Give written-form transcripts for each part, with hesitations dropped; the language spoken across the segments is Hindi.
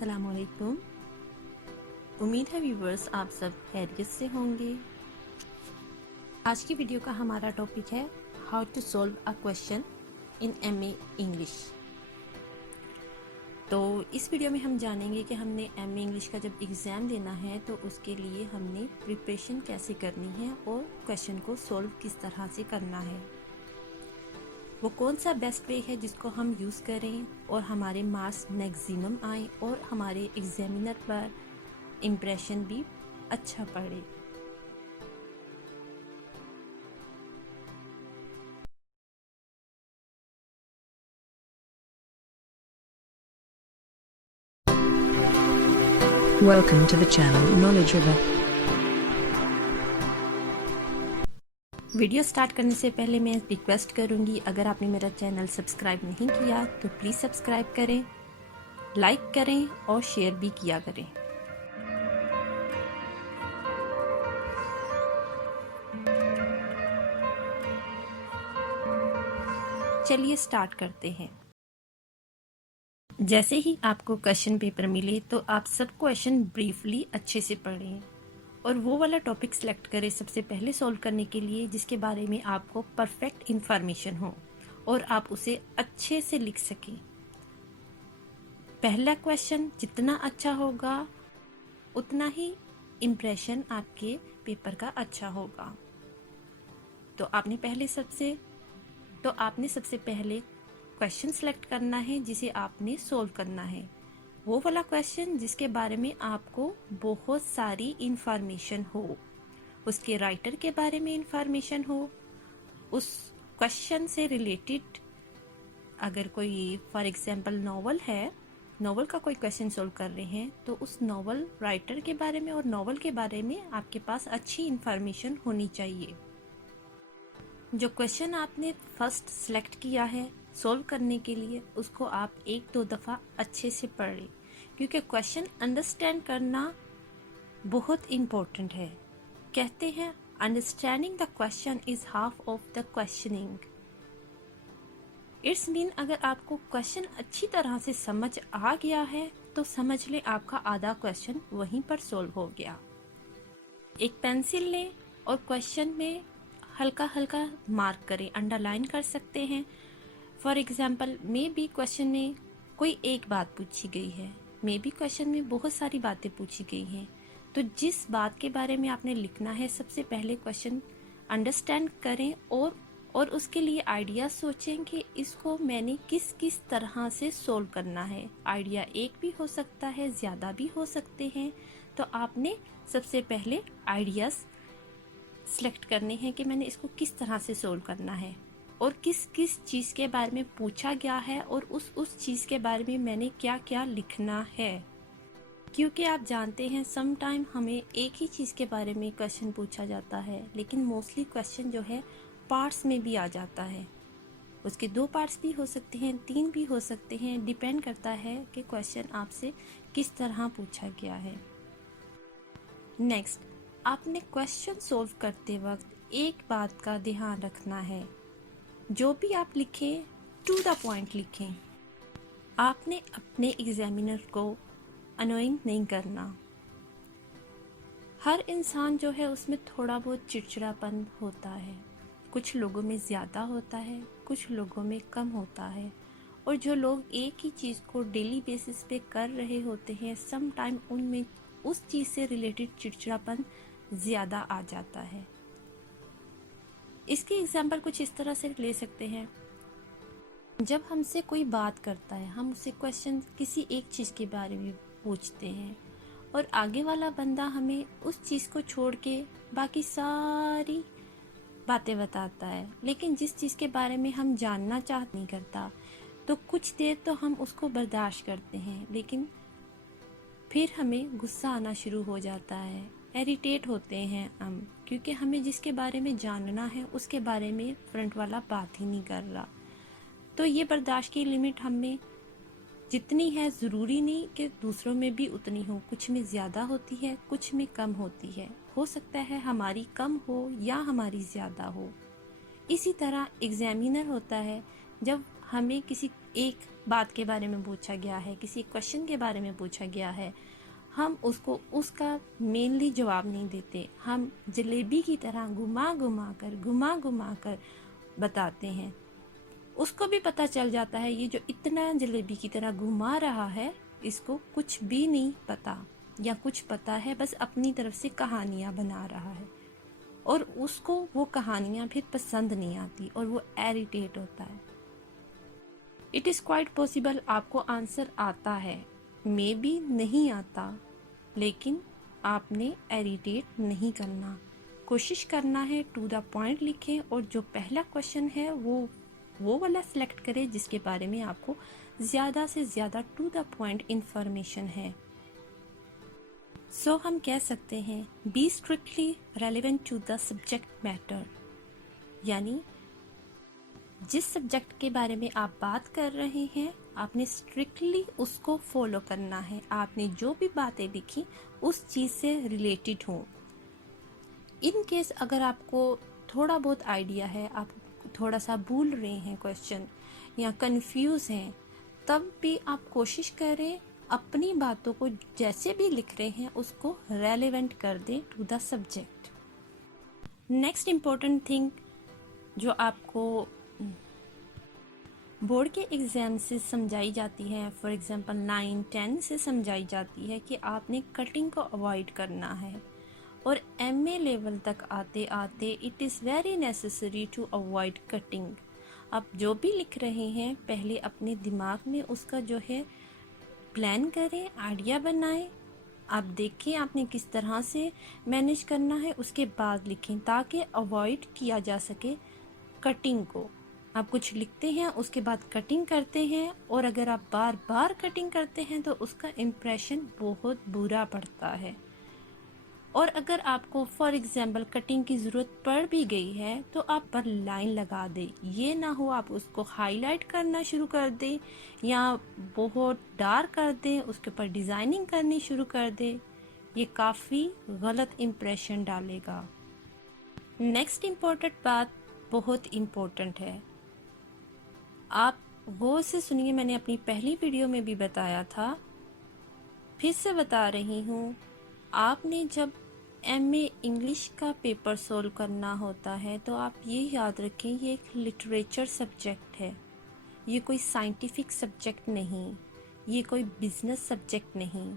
अस्सलामुअलैकुम। उम्मीद है व्यूवर्स आप सब खैरियत से होंगे। आज की वीडियो का हमारा टॉपिक है how to solve a question in MA English. तो इस वीडियो में हम जानेंगे कि हमने एमए इंग्लिश का जब एग्ज़ाम देना है तो उसके लिए हमने प्रिपरेशन कैसे करनी है और क्वेश्चन को सॉल्व किस तरह से करना है, वो कौन सा बेस्ट वे है जिसको हम यूज़ करें और हमारे मार्क्स मैक्सिमम आए और हमारे एग्जामिनर पर इम्प्रेशन भी अच्छा पड़े। Welcome to the channel Knowledge River. Video start करने से पहले मैं रिक्वेस्ट करूंगी, अगर आपने मेरा चैनल सब्सक्राइब नहीं किया तो प्लीज़ सब्सक्राइब करें, लाइक करें और शेयर भी किया करें। चलिए स्टार्ट करते हैं। जैसे ही आपको क्वेश्चन पेपर मिले तो आप सब क्वेश्चन ब्रीफली अच्छे से पढ़ें और वो वाला टॉपिक सिलेक्ट करें सबसे पहले सॉल्व करने के लिए जिसके बारे में आपको परफेक्ट इंफॉर्मेशन हो और आप उसे अच्छे से लिख सकें। पहला क्वेश्चन जितना अच्छा होगा उतना ही इम्प्रेशन आपके पेपर का अच्छा होगा। तो आपने सबसे पहले क्वेश्चन सेलेक्ट करना है जिसे आपने सोल्व करना है, वो वाला क्वेश्चन जिसके बारे में आपको बहुत सारी इंफॉर्मेशन हो, उसके राइटर के बारे में इंफॉर्मेशन हो, उस क्वेश्चन से रिलेटेड अगर कोई फॉर एग्जांपल नॉवल का कोई क्वेश्चन सोल्व कर रहे हैं तो उस नॉवल राइटर के बारे में और नॉवल के बारे में आपके पास अच्छी इंफॉर्मेशन होनी चाहिए। जो क्वेश्चन आपने फर्स्ट सेलेक्ट किया है सोल्व करने के लिए उसको आप एक दो दफ़ा अच्छे से पढ़ें, क्योंकि क्वेश्चन अंडरस्टैंड करना बहुत इम्पोर्टेंट है। कहते हैं understanding the question is half of the questioning. It's mean अगर आपको क्वेश्चन अच्छी तरह से समझ आ गया है तो समझ लें आपका आधा क्वेश्चन वहीं पर सोल्व हो गया। एक पेंसिल लें और क्वेश्चन में हल्का हल्का मार्क करें, अंडरलाइन कर सकते हैं। For example may be question में कोई एक बात पूछी गई है, मे बी क्वेश्चन में बहुत सारी बातें पूछी गई हैं, तो जिस बात के बारे में आपने लिखना है सबसे पहले क्वेश्चन अंडरस्टैंड करें और उसके लिए आइडिया सोचें कि इसको मैंने किस किस तरह से सोल्व करना है। आइडिया एक भी हो सकता है, ज़्यादा भी हो सकते हैं, तो आपने सबसे पहले आइडियाज़ सेलेक्ट करने हैं कि मैंने इसको किस तरह से सोल्व करना है और किस किस चीज़ के बारे में पूछा गया है और उस चीज़ के बारे में मैंने क्या क्या लिखना है। क्योंकि आप जानते हैं सम टाइम हमें एक ही चीज़ के बारे में क्वेश्चन पूछा जाता है, लेकिन मोस्टली क्वेश्चन जो है पार्ट्स में भी आ जाता है। उसके 2 पार्ट्स भी हो सकते हैं, 3 भी हो सकते हैं, डिपेंड करता है कि क्वेश्चन आपसे किस तरह पूछा गया है। नेक्स्ट, आपने क्वेश्चन सोल्व करते वक्त एक बात का ध्यान रखना है, जो भी आप लिखें टू द पॉइंट लिखें। आपने अपने एग्जामिनर को अनोइंग नहीं करना। हर इंसान जो है उसमें थोड़ा बहुत चिड़चिड़ापन होता है, कुछ लोगों में ज़्यादा होता है, कुछ लोगों में कम होता है, और जो लोग एक ही चीज़ को डेली बेसिस पे कर रहे होते हैं सम टाइम उनमें उस चीज़ से रिलेटेड चिड़चिड़ापन ज़्यादा आ जाता है। इसके एग्जाम्पल कुछ इस तरह से ले सकते हैं, जब हमसे कोई बात करता है हम उससे क्वेश्चन किसी एक चीज़ के बारे में पूछते हैं और आगे वाला बंदा हमें उस चीज़ को छोड़ के बाकी सारी बातें बताता है, लेकिन जिस चीज़ के बारे में हम जानना चाहते नहीं करता, तो कुछ देर तो हम उसको बर्दाश्त करते हैं, लेकिन फिर हमें गुस्सा आना शुरू हो जाता है, इरिटेट होते हैं हम, क्योंकि हमें जिसके बारे में जानना है उसके बारे में फ्रंट वाला बात ही नहीं कर रहा। तो ये बर्दाश्त की लिमिट हमें जितनी है ज़रूरी नहीं कि दूसरों में भी उतनी हो, कुछ में ज़्यादा होती है, कुछ में कम होती है। हो सकता है हमारी कम हो या हमारी ज़्यादा हो। इसी तरह एग्जामिनर होता है, जब हमें किसी एक बात के बारे में पूछा गया है, किसी क्वेश्चन के बारे में पूछा गया है, हम उसको उसका मेनली जवाब नहीं देते, हम जलेबी की तरह घुमा घुमा कर बताते हैं। उसको भी पता चल जाता है ये जो इतना जलेबी की तरह घुमा रहा है इसको कुछ भी नहीं पता, या कुछ पता है बस अपनी तरफ से कहानियां बना रहा है, और उसको वो कहानियां फिर पसंद नहीं आती और वो इरिटेट होता है। इट इज़ क्वाइट पॉसिबल आपको आंसर आता है, मे बी नहीं आता, लेकिन आपने इरिटेट नहीं करना, कोशिश करना है टू द पॉइंट लिखें, और जो पहला क्वेश्चन है वो वाला सिलेक्ट करें जिसके बारे में आपको ज़्यादा से ज़्यादा टू द पॉइंट इंफॉर्मेशन है। सो हम कह सकते हैं be strictly relevant to the subject matter, यानी जिस सब्जेक्ट के बारे में आप बात कर रहे हैं आपने स्ट्रिक्टली उसको फॉलो करना है, आपने जो भी बातें लिखी उस चीज़ से रिलेटेड हो। इन केस अगर आपको थोड़ा बहुत आइडिया है, आप थोड़ा सा भूल रहे हैं क्वेश्चन या कंफ्यूज हैं, तब भी आप कोशिश करें अपनी बातों को जैसे भी लिख रहे हैं उसको रेलेवेंट कर दें to the subject. Next important thing जो आपको बोर्ड के एग्ज़ाम से समझाई जाती है, फॉर एग्जांपल 9, 10 से समझाई जाती है कि आपने कटिंग को अवॉइड करना है, और एमए लेवल तक आते आते it is very necessary to avoid cutting. आप जो भी लिख रहे हैं पहले अपने दिमाग में उसका जो है प्लान करें, आइडिया बनाएं, आप देखें आपने किस तरह से मैनेज करना है, उसके बाद लिखें ताकि अवॉइड किया जा सके कटिंग को। आप कुछ लिखते हैं उसके बाद कटिंग करते हैं, और अगर आप बार बार कटिंग करते हैं तो उसका इम्प्रेशन बहुत बुरा पड़ता है। और अगर आपको फॉर एग्जांपल कटिंग की ज़रूरत पड़ भी गई है तो आप पर लाइन लगा दें, ये ना हो आप उसको हाईलाइट करना शुरू कर दें या बहुत डार्क कर दें, उसके ऊपर डिज़ाइनिंग करनी शुरू कर दें, ये काफ़ी गलत इम्प्रेशन डालेगा। नेक्स्ट इम्पोर्टेंट बात बहुत इम्पोर्टेंट है, आप गौर से सुनिए, मैंने अपनी पहली वीडियो में भी बताया था, फिर से बता रही हूँ। आपने जब एमए इंग्लिश का पेपर सॉल्व करना होता है तो आप ये याद रखें ये एक लिटरेचर सब्जेक्ट है, ये कोई साइंटिफिक सब्जेक्ट नहीं, ये कोई बिजनेस सब्जेक्ट नहीं।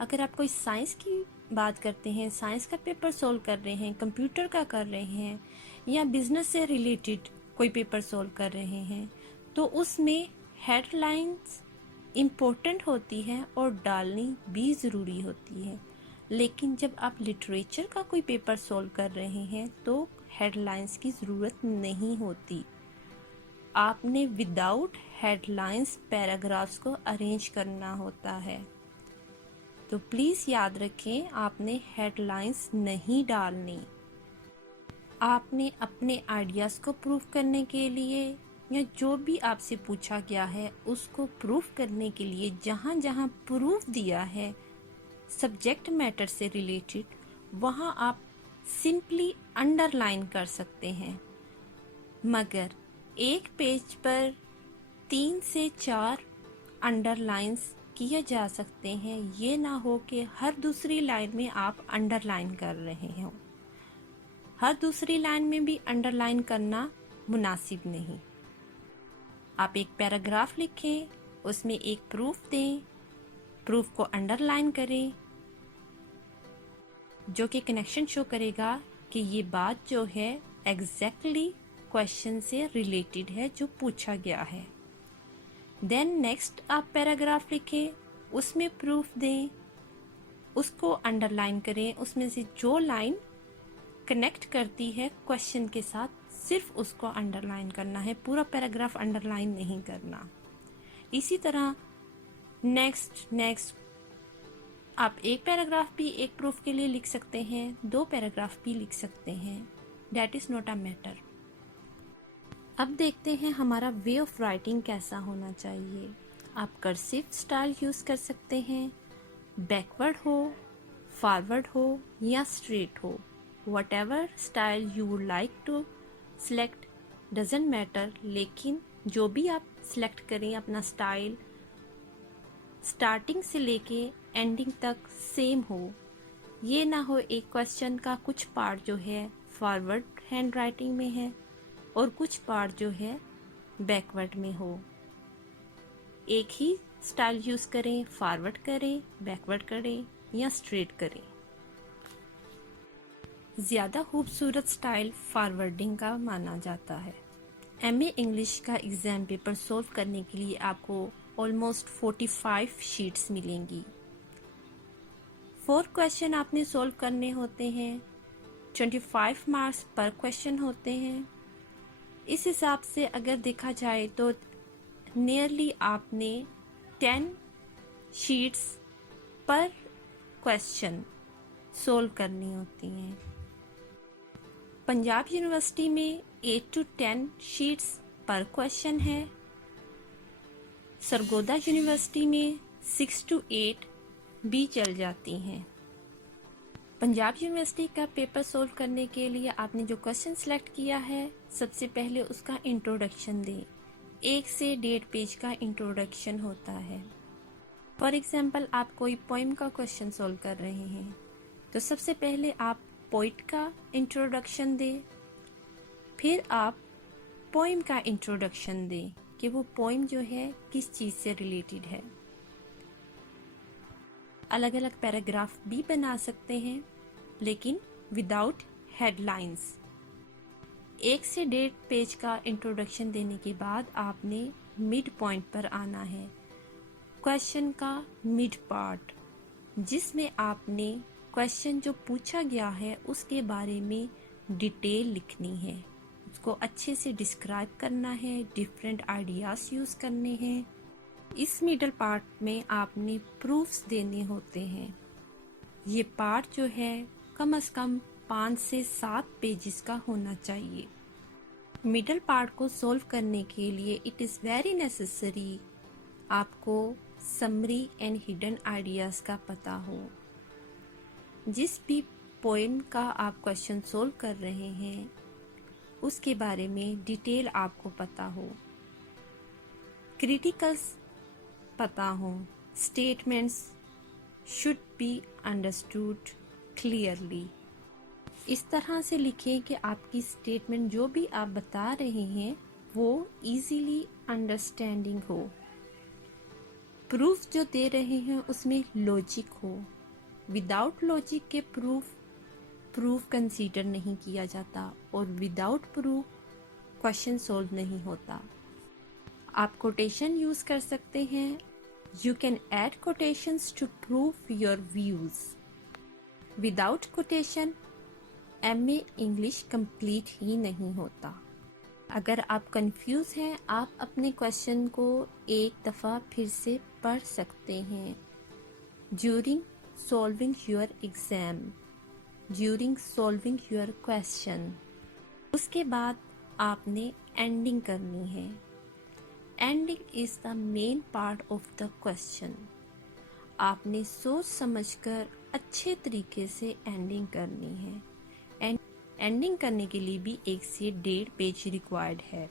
अगर आप कोई साइंस की बात करते हैं, साइंस का पेपर सॉल्व कर रहे हैं, कंप्यूटर का कर रहे हैं, या बिजनेस से रिलेटेड कोई पेपर सॉल्व कर रहे हैं, तो उसमें हेडलाइंस इम्पोर्टेंट होती है और डालनी भी ज़रूरी होती है। लेकिन जब आप लिटरेचर का कोई पेपर सॉल्व कर रहे हैं तो हेडलाइंस की ज़रूरत नहीं होती, आपने विदाउट हेडलाइंस पैराग्राफ्स को अरेंज करना होता है। तो प्लीज़ याद रखें आपने हेडलाइंस नहीं डालनी। आपने अपने आइडियाज़ को प्रूफ करने के लिए या जो भी आपसे पूछा गया है उसको प्रूफ करने के लिए जहाँ जहाँ प्रूफ दिया है सब्जेक्ट मैटर से रिलेटेड, वहाँ आप सिंपली अंडरलाइन कर सकते हैं। मगर एक पेज पर 3 से 4 अंडरलाइंस किए जा सकते हैं, ये ना हो कि हर दूसरी लाइन में आप अंडरलाइन कर रहे हो। हर दूसरी लाइन में भी अंडरलाइन करना मुनासिब नहीं। आप एक पैराग्राफ लिखें, उसमें एक प्रूफ दें, प्रूफ को अंडरलाइन करें, जो कि कनेक्शन शो करेगा कि ये बात जो है एग्जैक्टली क्वेश्चन से रिलेटेड है जो पूछा गया है। देन नेक्स्ट आप पैराग्राफ लिखें, उसमें प्रूफ दें, उसको अंडरलाइन करें, उसमें से जो लाइन कनेक्ट करती है क्वेश्चन के साथ सिर्फ उसको अंडरलाइन करना है, पूरा पैराग्राफ अंडरलाइन नहीं करना। इसी तरह नेक्स्ट आप एक पैराग्राफ भी एक प्रूफ के लिए लिख सकते हैं, 2 पैराग्राफ भी लिख सकते हैं, that is not a matter. अब देखते हैं हमारा वे ऑफ राइटिंग कैसा होना चाहिए। आप कर्सिव स्टाइल यूज़ कर सकते हैं, बैकवर्ड हो, फॉरवर्ड हो या स्ट्रेट हो, whatever style you would like to select doesn't matter, लेकिन जो भी आप सिलेक्ट करें अपना स्टाइल, स्टार्टिंग से लेके एंडिंग तक सेम हो। ये ना हो एक क्वेश्चन का कुछ पार्ट जो है फॉरवर्ड हैंड राइटिंग में है और कुछ पार्ट जो है बैकवर्ड में हो। एक ही स्टाइल यूज़ करें, फॉरवर्ड करें, बैकवर्ड करें या स्ट्रेट करें। ज़्यादा खूबसूरत स्टाइल फॉरवर्डिंग का माना जाता है। एमए इंग्लिश का एग्ज़ाम पेपर सॉल्व करने के लिए आपको ऑलमोस्ट 45 शीट्स मिलेंगी। 4 क्वेश्चन आपने सॉल्व करने होते हैं। 25 मार्क्स पर क्वेश्चन होते हैं। इस हिसाब से अगर देखा जाए तो नियरली आपने 10 शीट्स पर क्वेश्चन सॉल्व करनी होती हैं। पंजाब यूनिवर्सिटी में 8 to 10 शीट्स पर क्वेश्चन है। सरगोदा यूनिवर्सिटी में 6 to 8 भी चल जाती हैं। पंजाब यूनिवर्सिटी का पेपर सॉल्व करने के लिए आपने जो क्वेश्चन सेलेक्ट किया है, सबसे पहले उसका इंट्रोडक्शन दें। 1 से 1.5 पेज का इंट्रोडक्शन होता है। फॉर एग्जाम्पल आप कोई पोइम का क्वेश्चन सॉल्व कर रहे हैं तो सबसे पहले आप पोइट का इंट्रोडक्शन दें, फिर आप पोइम का इंट्रोडक्शन दें कि वो पोइम जो है किस चीज़ से रिलेटेड है। अलग अलग पैराग्राफ भी बना सकते हैं लेकिन विदाउट हेडलाइंस। 1 से 1.5 पेज का इंट्रोडक्शन देने के बाद आपने मिड पॉइंट पर आना है, क्वेश्चन का मिड पार्ट, जिसमें आपने क्वेश्चन जो पूछा गया है उसके बारे में डिटेल लिखनी है, उसको अच्छे से डिस्क्राइब करना है, डिफरेंट आइडियाज़ यूज़ करने हैं। इस मिडल पार्ट में आपने प्रूफ्स देने होते हैं। ये पार्ट जो है कम से कम 5 से 7 पेजेस का होना चाहिए। मिडल पार्ट को सॉल्व करने के लिए इट इज़ वेरी नेसेसरी आपको समरी एंड हिडन आइडियाज़ का पता हो। जिस भी पोएम का आप क्वेश्चन सॉल्व कर रहे हैं उसके बारे में डिटेल आपको पता हो, क्रिटिकल्स पता हो, statements should be understood clearly. इस तरह से लिखें कि आपकी स्टेटमेंट जो भी आप बता रहे हैं वो इजीली अंडरस्टैंडिंग हो। प्रूफ जो दे रहे हैं उसमें लॉजिक हो। विदाउट लॉजिक के प्रूफ कंसीडर नहीं किया जाता और विदाउट प्रूफ क्वेश्चन सॉल्व नहीं होता। आप कोटेशन यूज कर सकते हैं। You can add quotations to prove your views. Without quotation MA English complete ही नहीं होता। अगर आप कंफ्यूज हैं आप अपने क्वेश्चन को एक दफ़ा फिर से पढ़ सकते हैं। During solving your exam, during solving your question. उसके बाद आपने एंडिंग करनी है। Ending is the main part of the question. आपने सोच समझकर अच्छे तरीके से एंडिंग करनी है। एंडिंग करने के लिए भी 1 से 1.5 पेज रिक्वायर्ड है।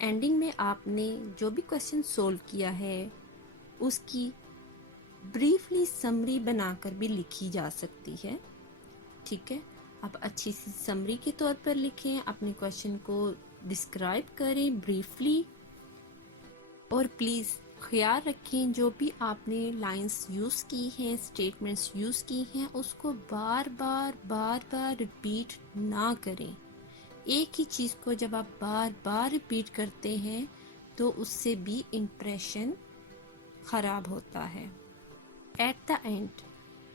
एंडिंग में आपने जो भी क्वेश्चन सॉल्व किया है उसकी ब्रीफली समरी बनाकर भी लिखी जा सकती है। ठीक है, आप अच्छी सी समरी के तौर पर लिखें, अपने क्वेश्चन को डिस्क्राइब करें ब्रीफली। और प्लीज़ ख्याल रखें जो भी आपने लाइंस यूज़ की हैं, स्टेटमेंट्स यूज़ की हैं, उसको बार बार रिपीट ना करें। एक ही चीज़ को जब आप बार बार रिपीट करते हैं तो उससे भी इम्प्रेशन ख़राब होता है। At the end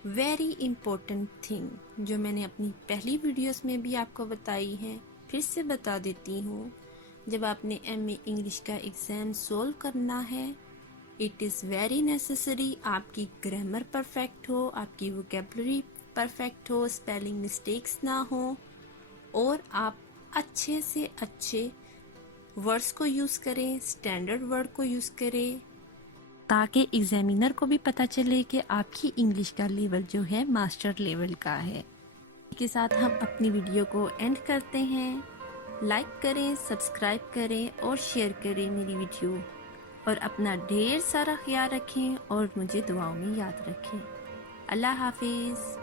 very important thing जो मैंने अपनी पहली वीडियोस में भी आपको बताई है, फिर से बता देती हूँ। जब आपने एमए इंग्लिश का एग्ज़ाम सॉल्व करना है, इट इज़ वेरी नेसेसरी आपकी ग्रामर परफेक्ट हो, आपकी वोकेबलरी परफेक्ट हो, स्पेलिंग मिस्टेक्स ना हो और आप अच्छे से अच्छे वर्ड्स को यूज़ करें, स्टैंडर्ड वर्ड को यूज़ करें, ताकि एग्जामिनर को भी पता चले कि आपकी इंग्लिश का लेवल जो है मास्टर लेवल का है। इसके साथ हम अपनी वीडियो को एंड करते हैं। लाइक करें, सब्सक्राइब करें और शेयर करें मेरी वीडियो। और अपना ढेर सारा ख्याल रखें और मुझे दुआओं में याद रखें। अल्लाह हाफिज़।